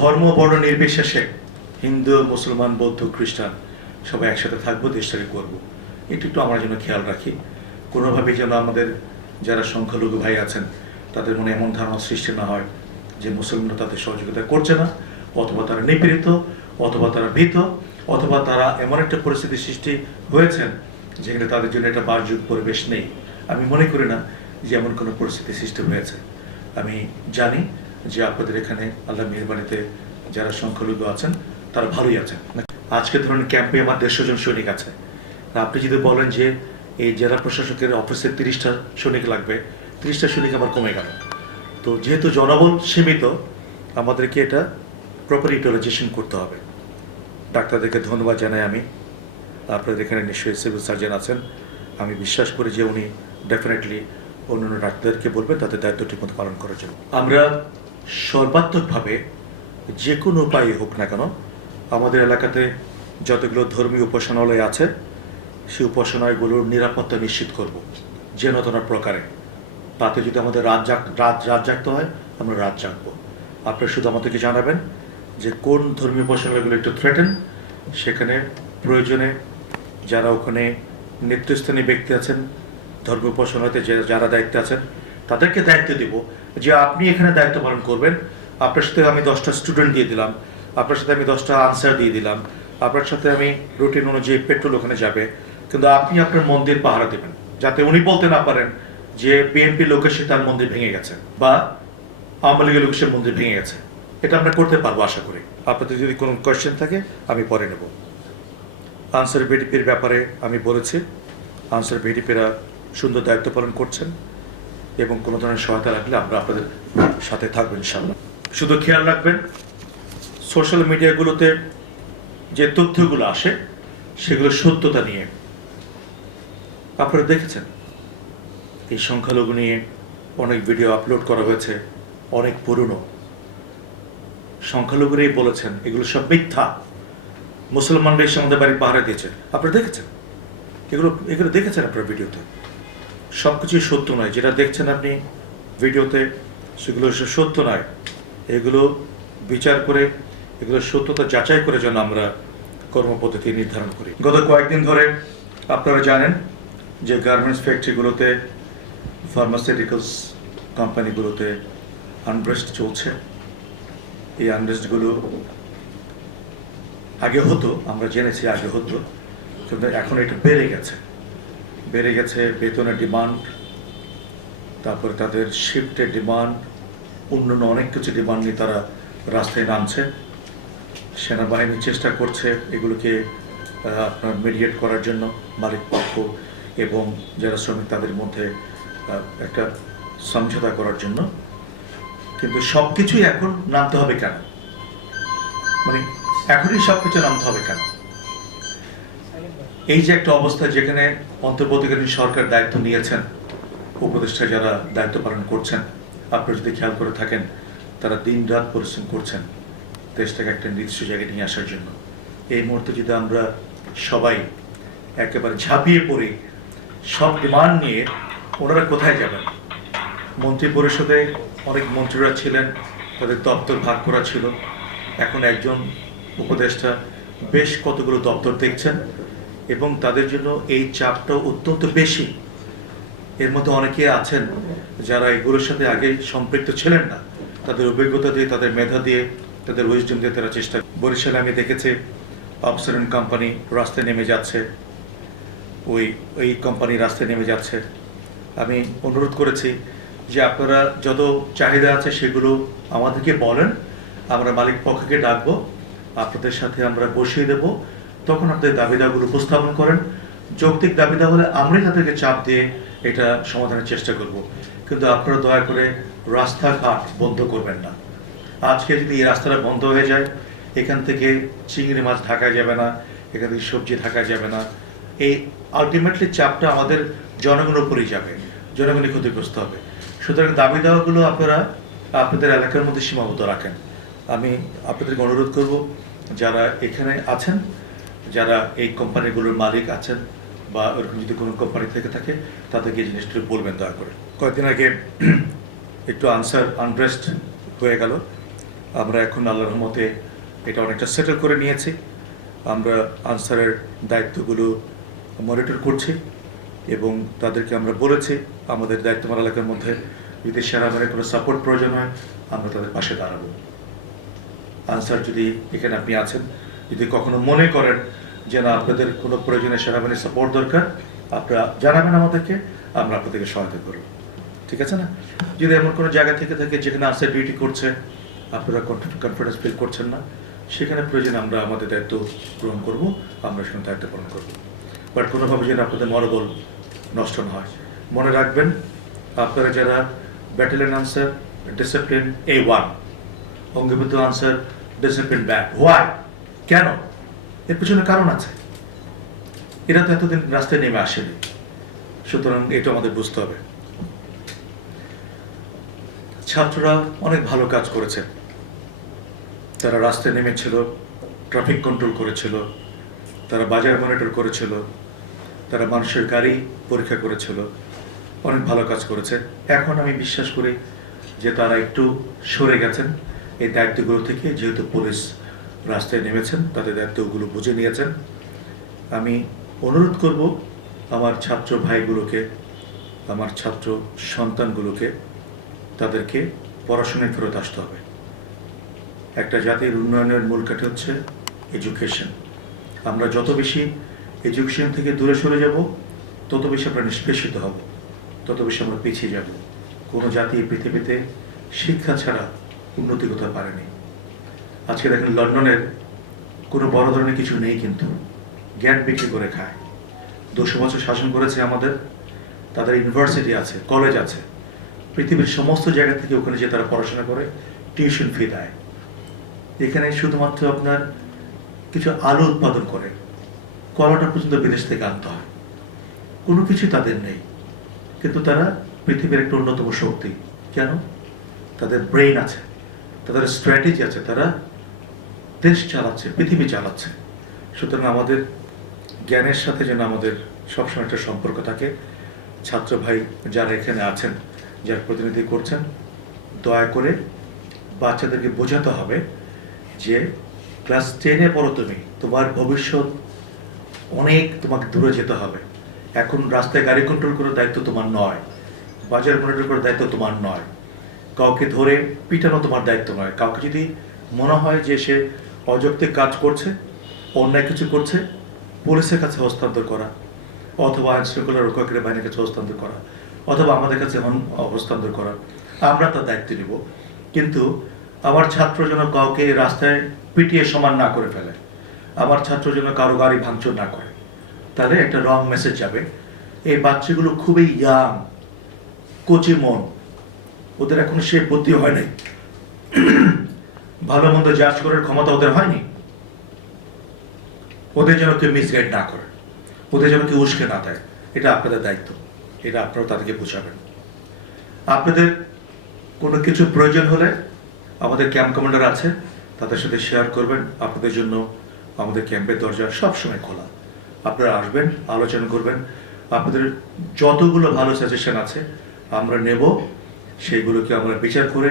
ধর্ম বর্ণ নির্বিশেষে হিন্দু মুসলমান বৌদ্ধ খ্রিস্টান সবাই একসাথে থাকবো, দেশটাকে করবো। একটু একটু আমরা যেন খেয়াল রাখি, কোনোভাবেই যেন আমাদের যারা সংখ্যালঘু ভাই আছেন তাদের মনে এমন ধারণা সৃষ্টি না হয় যে মুসলমানরা তাদের সহযোগিতা করছে না, অথবা তারা নিপীড়িত, অথবা তারা ভীত, অথবা তারা এমন একটা পরিস্থিতি সৃষ্টি হয়েছেন যেখানে তাদের জন্য একটা বাসযোগ্য পরিবেশ নেই। আমি মনে করি না যে এমন কোনো পরিস্থিতি সৃষ্টি হয়েছে। আমি জানি যে আপনাদের এখানে আল্লাহ মেহেরবানিতে যারা সংখ্যালঘু আছেন তারা ভালোই আছেন। আজকে ধরুন ক্যাম্পে আমার 150 জন সৈনিক আছে। আপনি যদি বলেন যে এই জেলা প্রশাসকের অফিসে 30টা সৈনিক লাগবে, 30টা সৈনিক আমার কমে গেল। তো যেহেতু জনবল সীমিত, আমাদেরকে এটা প্রপার ইউটিলাইজেশন করতে হবে। ডাক্তারদেরকে ধন্যবাদ জানাই আমি। আপনাদের এখানে নিশ্চয়ই সিভিল সার্জন আছেন, আমি বিশ্বাস করি যে উনি ডেফিনেটলি অন্যান্য ডাক্তারদেরকে বলবেন তাদের দায়িত্ব ঠিকমতো পালন করার জন্য। আমরা সর্বাত্মকভাবে যে কোনো উপায়ে হোক না কেন আমাদের এলাকাতে যতগুলো ধর্মীয় উপাসনালয় আছে সেই উপাসনালয়গুলোর নিরাপত্তা নিশ্চিত করব যেন তেন প্রকারে। তাতে যদি আমাদের রাত জাগতে হয় আমরা রাত জাগবো। আপনারা শুধু আমাদেরকে জানাবেন যে কোন ধর্মীয় উপাসনালয়গুলো একটু থ্রেটেন, সেখানে প্রয়োজনে যারা ওখানে নেতৃস্থানীয় ব্যক্তি আছেন, ধর্ম উপাসনালয়তে যারা দায়িত্বে আছেন তাদেরকে দায়িত্ব দিব যে আপনি এখানে দায়িত্ব পালন করবেন। আপনার সাথে আমি 10টা স্টুডেন্ট দিয়ে দিলাম, আপনার সাথে আমি 10টা আনসার দিয়ে দিলাম, আপনার সাথে আমি রুটিন অনুযায়ী পেট্রোল ওখানে যাবে, কিন্তু আপনি আপনার মন্দির পাহারা দেবেন যাতে উনি বলতে না পারেন যে বিএনপি লোকের সাথে তার মন্দির ভেঙে গেছে বা আওয়ামী লীগের লোকের সাথে মন্দির ভেঙে গেছে। এটা আমরা করতে পারবো আশা করি। আপনাদের যদি কোনো কোয়েশ্চেন থাকে আমি পরে নেব। আনসার ভিডিপির ব্যাপারে আমি বলেছি, আনসার ভিডিপিরা সুন্দর দায়িত্ব পালন করছেন এবং কোনো ধরনের সহায়তা লাগলে আমরা আপনাদের সাথে থাকবো ইনশাআল্লাহ। শুধু খেয়াল রাখবেন সোশ্যাল মিডিয়াগুলোতে যে তথ্যগুলো আসে সেগুলো সত্যতা নিয়ে। আপনারা দেখেছেন এই সংখ্যালঘু নিয়ে অনেক ভিডিও আপলোড করা হয়েছে, অনেক পুরনো। সংখ্যালঘুরাই বলেছেন এগুলো সব মিথ্যা, মুসলমানরা এসে আমাদের বাড়ি পাহারা দিয়েছে। আপনারা দেখেছেন এগুলো দেখেছেন আপনার ভিডিওতে। সব কিছুই সত্য নয়, যেটা দেখছেন আপনি ভিডিওতে সেগুলো সত্য নয়। এগুলো বিচার করে এগুলো সত্যতা যাচাই করে যেন আমরা কর্মপদ্ধতি নির্ধারণ করি। গত কয়েকদিন ধরে আপনারা জানেন যে গার্মেন্টস ফ্যাক্টরিগুলোতে, ফার্মাসিউটিক্যালস কোম্পানিগুলোতে আনরেস্ট চলছে। এই আনরেস্টগুলো আগে হতো, আমরা জেনেছি আগে হতো, কিন্তু এখন এটা বেড়ে গেছে বেতনের ডিমান্ড, তারপরে তাদের শিফটের ডিমান্ড, অন্যান্য অনেক কিছু ডিমান্ড নিয়ে তারা রাস্তায় নামছে। সেনাবাহিনী চেষ্টা করছে এগুলোকে আপনার মিডিয়েট করার জন্য, মালিক পক্ষ এবং যারা শ্রমিক তাদের মধ্যে একটা সমঝোতা করার জন্য। কিন্তু সব কিছুই এখন নামতে হবে কেন? মানে এখনই সব কিছু নামতে হবে কেন? এই যে একটা অবস্থা যেখানে অন্তর্বর্তীকালীন সরকার দায়িত্ব নিয়েছেন, উপদেষ্টা যারা দায়িত্ব পালন করছেন, আপনারা যদি খেয়াল করে থাকেন তারা দিন রাত পরিশ্রম করছেন দেশটাকে একটা নির্দিষ্ট জায়গায় নিয়ে আসার জন্য। এই মুহূর্তে যদি আমরা সবাই একেবারে ঝাঁপিয়ে পড়ি সব ডিমান্ড নিয়ে, ওনারা কোথায় যাবেন? মন্ত্রী পরিষদে অনেক মন্ত্রীরা ছিলেন, তাদের দপ্তর ভাগ করা ছিল। এখন একজন উপদেষ্টা বেশ কতগুলো দপ্তর দেখছেন এবং তাদের জন্য এই চাপটাও অত্যন্ত বেশি। এর মধ্যে অনেকে আছেন যারা এগুলোর সাথে আগে সম্পৃক্ত ছিলেন না, তাদের অভিজ্ঞতা দিয়ে, তাদের মেধা দিয়ে, তাদের উইজডম দিয়ে তারা চেষ্টা। বরিশালে আমি দেখেছি অবসরেন্ট কোম্পানি রাস্তায় নেমে যাচ্ছে, ওই কোম্পানি রাস্তায় নেমে যাচ্ছে। আমি অনুরোধ করেছি যে আপনারা যত চাহিদা আছে সেগুলো আমাদেরকে বলেন, আমরা মালিক পক্ষকে ডাকবো, আপনাদের সাথে আমরা বসিয়ে দেব, তখন আপনাদের দাবিদাগুলো উপস্থাপন করেন। যৌক্তিক দাবিদা হলে আমরাই তাদেরকে চাপ দিয়ে এটা সমাধানের চেষ্টা করব। কিন্তু আপনারা দয়া করে রাস্তাঘাট বন্ধ করবেন না। আজকে যদি এই রাস্তাটা বন্ধ হয়ে যায়, এখান থেকে চিংড়ি মাছ ঢাকা যাবে না, এখান থেকে সবজি ঢাকা যাবে না। এই আলটিমেটলি চাপটা আমাদের জনগণের উপরেই যাবে, জনগণই ক্ষতিগ্রস্ত হবে। সুতরাং দাবি দেওয়াগুলো আপনারা আপনাদের এলাকার মধ্যে সীমাবদ্ধ রাখেন। আমি আপনাদেরকে অনুরোধ করব যারা এখানে আছেন, যারা এই কোম্পানিগুলোর মালিক আছেন বা ওরকম যদি কোনো কোম্পানি থেকে থাকে তাদেরকে এই জিনিসগুলো বলবেন দয়া করে। কয়েকদিন আগে একটু আনরেস্ট হয়ে গেল, আমরা এখন আল্লাহর রহমতে এটা অনেকটা সেটেল করে নিয়েছি। আমরা আনসারের দায়িত্বগুলো মনিটর করছি এবং তাদেরকে আমরা বলেছি আমাদের দায়িত্বমালা এলাকার মধ্যে যদি সেনাবাহিনীর কোনো সাপোর্ট প্রয়োজন হয় আমরা তাদের পাশে দাঁড়াবো। আনসার যদি এখানে আপনি আছেন, যদি কখনো মনে করেন যে না আপনাদের কোনো প্রয়োজনে সেনাবাহিনীর সাপোর্ট দরকার, আপনারা জানাবেন আমাদেরকে, আমরা আপনাদেরকে সহায়তা করব। ঠিক আছে না? যদি এমন কোনো জায়গা থেকে থাকে যেখানে আনসার ডিউটি করছে, আপনারা কনফিডেন্স ফিল করছেন না, সেখানে প্রয়োজনে আমরা আমাদের দায়িত্ব গ্রহণ করব, আমরা সেখানে দায়িত্ব পালন করবো। বাট কোনোভাবে যেন আপনাদের মনোবল নষ্ট না হয়। মনে রাখবেন, আপনারা যারা ব্যাটালিয়ন আনসার ডিসিপ্লিন A1, অঙ্গীভূত আনসার ডিসিপ্লিন ব্যাড, হোয়াই, কেন? এর পিছনে কারণ আছে। এরা তো এতদিন রাস্তায় নেমে আসেনি, সুতরাং এটা আমাদের বুঝতে হবে। ছাত্ররা অনেক ভালো কাজ করেছে। তারা রাস্তায় নেমেছিল, ট্রাফিক কন্ট্রোল করেছিল, তারা বাজার মনিটর করেছিল, তারা মানুষের গাড়ি পরীক্ষা করেছিল, অনেক ভালো কাজ করেছে। এখন আমি বিশ্বাস করি যে তারা একটু সরে গেছেন এই দায়িত্বগুলো থেকে, যেহেতু পুলিশ রাস্তায় নেমেছেন, তাদের দায়িত্বগুলো বুঝে নিয়েছেন। আমি অনুরোধ করব আমার ছাত্র ভাইগুলোকে, আমার ছাত্র সন্তানগুলোকে, তাদেরকে পড়াশোনায় ফেরত আসতে হবে। একটা জাতির উন্নয়নের মূল কাঠি হচ্ছে এডুকেশন। আমরা যত বেশি এডুকেশন থেকে দূরে সরে যাব, তত বেশি আমরা নিষ্পেষিত হব, তত বেশি আমরা পিছিয়ে যাব। কোনো জাতি পৃথিবীতে শিক্ষা ছাড়া উন্নতি করতে পারেনি। আজকে দেখেন লন্ডনের কোনো বড় ধরনের কিছু নেই, কিন্তু জ্ঞান বিক্রি করে খায়। 200 বছর শাসন করেছে আমাদের, তাদের ইউনিভার্সিটি আছে, কলেজ আছে, পৃথিবীর সমস্ত জায়গা থেকে ওখানে যে তারা পড়াশোনা করে, টিউশন ফি দেয়। এখানে শুধুমাত্র আপনার কিছু আলু উৎপাদন করে, কলাটা পর্যন্ত বিদেশ থেকে আনতে হয়। কোনো কিছু তাদের নেই, কিন্তু তারা পৃথিবীর একটা অন্যতম শক্তি। কেন? তাদের ব্রেইন আছে, তাদের স্ট্র্যাটেজি আছে, তারা দেশ চালাচ্ছে, পৃথিবী চালাচ্ছে। সুতরাং আমাদের জ্ঞানের সাথে যেন আমাদের সবসময় একটা সম্পর্ক থাকে। ছাত্র ভাই যারা এখানে আছেন, যারা প্রতিনিধি করছেন, দয়া করে বাচ্চাদেরকে বোঝাতে হবে যে ক্লাস 10-এ পড়ো তুমি, তোমার ভবিষ্যৎ অনেক, তোমাকে দূরে যেতে হবে। এখন রাস্তায় গাড়ি কন্ট্রোল করার দায়িত্ব তোমার নয়, বাজার মনিটর করার দায়িত্ব তোমার নয়, কাউকে ধরে পিটানো তোমার দায়িত্ব নয়। কাউকে যদি মনে হয় যে সে অযৌক্তিক কাজ করছে, অন্যায় কিছু করছে, পুলিশের কাছে হস্তান্তর করা, অথবা আইন শৃঙ্খলা রক্ষকের বাহিনীর কাছে হস্তান্তর করা, অথবা আমাদের কাছে হস্তান্তর করা, আমরা তার দায়িত্ব নিব। কিন্তু আমার ছাত্র যেন কাউকে রাস্তায় পিটিয়ে সমান না করে ফেলে, আমার ছাত্র যেন কারো গাড়ি ভাঙচুর না করে, তাহলে একটা রং মেসেজ যাবে। এই বাচ্চাগুলো খুবই ইয়াং, কচি মন, ওদের এখন সে বুদ্ধি হয় নাই, ভালো মন্দ জাজ করার ক্ষমতা ওদের হয়নি। ওদের যেন কেউ মিসগাইড না করে, ওদের যেন কেউ উস্কে না দেয়। এটা আপনাদের দায়িত্ব, এটা আপনারা তাদেরকে বোঝাবেন। আপনাদের কোনো কিছু প্রয়োজন হলে আমাদের ক্যাম্প কমান্ডার আছে, তাদের সাথে শেয়ার করবেন। আপনাদের জন্য আমাদের ক্যাম্পের দরজা সবসময় খোলা। আপনারা আসবেন, আলোচনা করবেন। আপনাদের যতগুলো ভালো সাজেশন আছে আমরা নেব, সেইগুলোকে আমরা বিচার করে